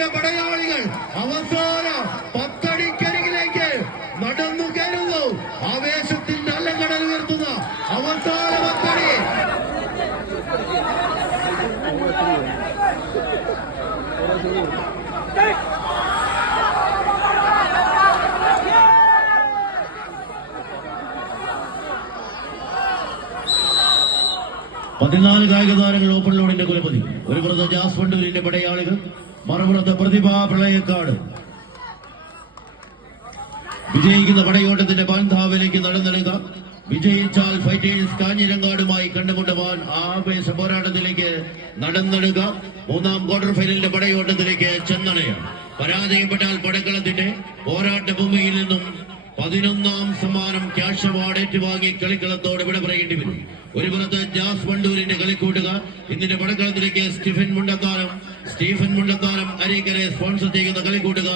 പ്രതിഭയുടെ പടയാളികൾ അവസാന പത്തടിക്കരികിലേക്ക് നടന്നു കയറുന്നു. ആവേശത്തിന്റെ കടൽ ഉയർത്തുന്ന അവസാന പത്തടി. പതിനാല് കായിക താരങ്ങൾ ഓപ്പൺ ലോഡിന്റെ കുലപതി. ഒരു പുറത്ത് ജാസ് വണ്ടൂരിന്റെ പടയാളികൾ. മറുപുറത്ത് പ്രതിഭാ പ്രളയക്കാട്. വിജയിക്കുന്ന പടയോട്ടത്തിന്റെ ബാന്ധാവിലേക്ക് നടന്നിടുക വിജയിച്ചാൽ ഫൈറ്റേഴ്സ് കാഞ്ഞിരങ്കാടുമായി കണ്ടുമുട്ടുവാൻ ആവേശ പോരാട്ടത്തിലേക്ക് നടന്നിടുക മൂന്നാം ക്വാർട്ടർ ഫൈനലിന്റെ പടയോട്ടത്തിലേക്ക് ചെന്നണയാണ് പരാജയപ്പെട്ടാൽ പടക്കളത്തിന്റെ പോരാട്ട ഭൂമിയിൽ നിന്നും പതിനൊന്നാം സമ്മാനം ക്യാഷ് അവാർഡ് ഏറ്റുവാങ്ങി കളിക്കളത്തോട് വിട പറയേണ്ടി വരും. ഒരു പുറത്ത് ജാസ് വണ്ടൂരിന്റെ കളിക്കൂട്ടുക. ഇന്നിന്റെ പടക്കളത്തിലേക്ക് സ്റ്റീഫൻ മുണ്ടത്താരം സ്റ്റീഫൻ മുണ്ടത്താരം അരീക്കരെ സ്പോൺസർ ചെയ്യുന്ന കളിക്കൂട്ടുക.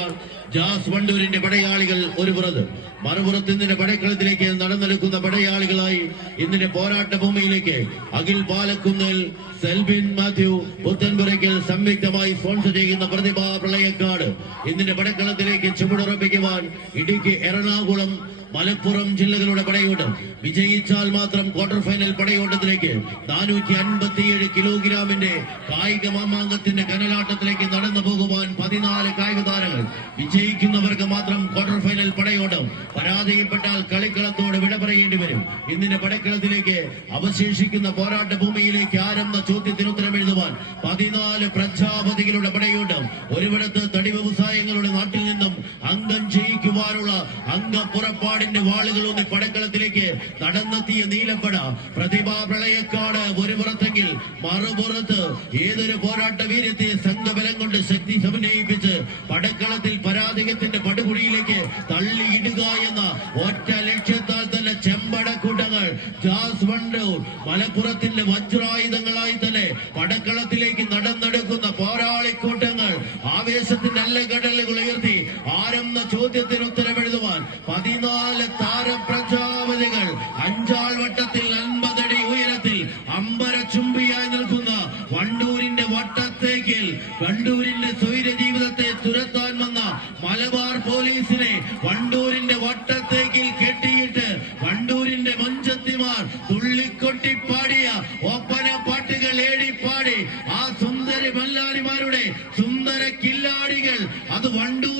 ജാസ് വണ്ടൂരിന്റെ പടയാളികൾ ഒരു പുറത്ത്. മറുപുറത്ത് ഇന്നിന്റെ പടക്കളത്തിലേക്ക് നടന്നെടുക്കുന്ന പടയാളികളായി ഇന്നിന്റെ പോരാട്ട ഭൂമിയിലേക്ക് അഖിൽ പാലക്കുന്നിൽ സെൽബിൻ മാത്യു പുത്തൻപുരയ്ക്കൽ സംയുക്തമായി സ്പോൺസർ ചെയ്യുന്ന പ്രതിഭാ പ്രളയക്കാട്. ഇന്നിന്റെ പടക്കളത്തിലേക്ക് ചുമടുറപ്പിക്കുവാൻ ഇടുക്കി എറണാകുളം മലപ്പുറം ജില്ലകളുടെ പടയോട്ടം. വിജയിച്ചാൽ മാത്രം ക്വാർട്ടർ ഫൈനൽ പടയോട്ടത്തിലേക്ക് നാനൂറ്റി അൻപത്തിയേഴ് കിലോഗ്രാമിന്റെ കായിക മാമാങ്കത്തിന്റെ കനലാട്ടത്തിലേക്ക് നടന്നു പോകുവാൻ പതിനാല് കായിക താരങ്ങൾ. വിജയിക്കുന്നവർക്ക് മാത്രം ക്വാർട്ടർ ഫൈനൽ പടയോട്ടം. പരാജയപ്പെട്ടാൽ കളിക്കളത്തോട് വിട പറയേണ്ടി വരും. ഇന്നിന്റെ പടക്കളത്തിലേക്ക് അവശേഷിക്കുന്ന പോരാട്ട ഭൂമിയിലേക്ക് ആരെന്ന ചോദ്യത്തിന് ഉത്തരം എഴുതുവാൻ പതിനാല് പ്രജാപതികളുടെ പടയോട്ടം. ഒരുവിടത്ത് തടി വ്യവസായങ്ങളുടെ നാട്ടിൽ നിന്നും ജയിക്കുവാനുള്ള അംഗപ്പുറപ്പാടിന്റെ വാളുകൾ ഒന്ന് പടക്കളത്തിലേക്ക് നടന്നെത്തിയ നീലപ്പട പ്രതിഭാ പ്രളയക്കാട് ഒരു പുറത്തെങ്കിൽ മറുപുറത്ത് ഏതൊരു പോരാട്ട വീര്യത്തെ സംഘബലം കൊണ്ട് ശക്തി സമന്വയിപ്പിച്ച് പടക്കളത്തിൽ പരാതികത്തിന്റെ പടുകുഴിയിലേക്ക് തള്ളിയിടുക എന്ന ഒറ്റ ലക്ഷ്യത്താൽ തന്നെ ചെമ്പടക്കൂട്ടങ്ങൾ ജാസ് മലപ്പുറത്തിന്റെ വജ്രായുധങ്ങളായി തന്നെ പടക്കളത്തിലേക്ക് നടന്നെടുക്കുന്ന പോരാളിക്കൂട്ടങ്ങൾ ആവേശത്തിന്റെ ഉയർത്തി ആരെന്ന ചോദ്യത്തിന് ഉത്തരമെഴുതുവാൻ പതിനാല് താരപ്രജാപതികൾ അഞ്ചാൾ വട്ടത്തിൽ അൻപതടി ഉയരത്തിൽ അമ്പര ചുംബിയായി നിൽക്കുന്ന വണ്ടൂരിന്റെ വട്ടത്തേക്കിൽ വണ്ടൂരിന്റെ സ്വൈര ജീവിതത്തെ തുരത്താൻ വന്ന മലബാർ പോലീസിനെ വണ്ടൂരിന്റെ വട്ടത്തേക്കിൽ കെട്ടിയിട്ട് വണ്ടൂരിന്റെ മഞ്ചത്തിമാർ തുള്ളിക്കൊട്ടി പാടിയ ഒപ്പന പാട്ടുകൾ ഏടിപ്പാടി ആ സുന്ദരി മല്ലാരിമാരുടെ സുന്ദര കില്ലാടികൾ അത് പടയാളികൾ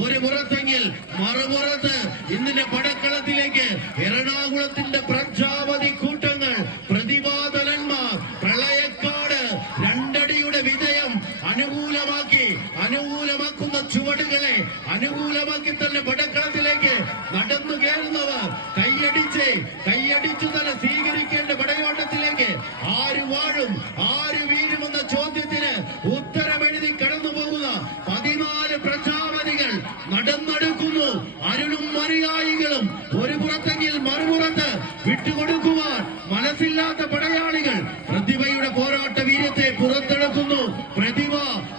ഒരു പുറത്തെങ്കിൽ മറുപുറത്ത് ഇന്നിന്റെ പടക്കളത്തിലേക്ക് എറണാകുളത്തിന്റെ പ്രജാപതി കൂട്ടങ്ങൾ പ്രതിഭാതലന്മാർ പ്രളയക്കാട് രണ്ടടിയുടെ വിജയം അനുകൂലമാക്കി അനുകൂലമാക്കുന്ന ചുവടുകളെ അനുകൂലമാക്കി തന്നെ പടക്കളത്തിലേക്ക് നടന്നു കയറുന്നവർ കൈയടിച്ച് കൈയടിച്ചു തന്നെ സ്വീകരിക്കേണ്ട പടയോട്ടത്തിലേക്ക് ആര് വാഴും ആര് വീഴുമെന്ന ചോദ്യത്തിന് ഉത്തരമെഴുതി കടന്നു പോകുന്ന പതിനാല് പ്രജാപതികൾ നടന്നെടുക്കുന്നു അരുണും മറിയായികളും ഒരു പുറത്തെങ്കിൽ മറുപുറത്ത് വിട്ടുകൊടുക്കുവാൻ മനസ്സില്ലാത്ത പടയാളികൾ പ്രതിഭയുടെ പോരാട്ട വീര്യത്തെ പുറത്തെടുക്കുന്നു. പ്രതിഭ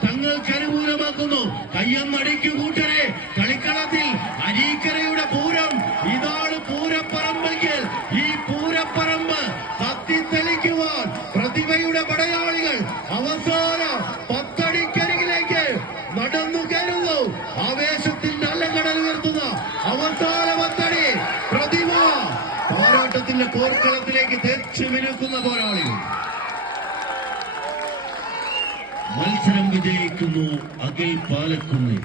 തങ്ങൾക്ക് അനുകൂലമാക്കുന്നു. കയ്യൊന്നടിക്കു കൂട്ടരെ കളിക്കളത്തിൽ അരീക്കരയുടെ പൂരം. ഇതാണ് പൂരപ്പറമ്പെങ്കിൽ ഈ പൂരപ്പറമ്പ് കത്തിത്തെളിക്കുവാൻ പ്രതിഭയുടെ പടയാളികൾ അവസാന പത്തടിക്കരികിലേക്ക് നടന്നു കയറുന്നു ആവേശത്തിന്റെ അല്ലകടൽ ഉയർത്തുന്ന അവസാന പത്തടി പ്രതിഭ പോരാട്ടത്തിന്റെ പോർക്കളത്തിലേക്ക് തെച്ചു മിനുക്കുന്ന പോരാളികൾ. മത്സരം വിജയിക്കുന്നു അഖിൽ പാലക്കുന്നിൽ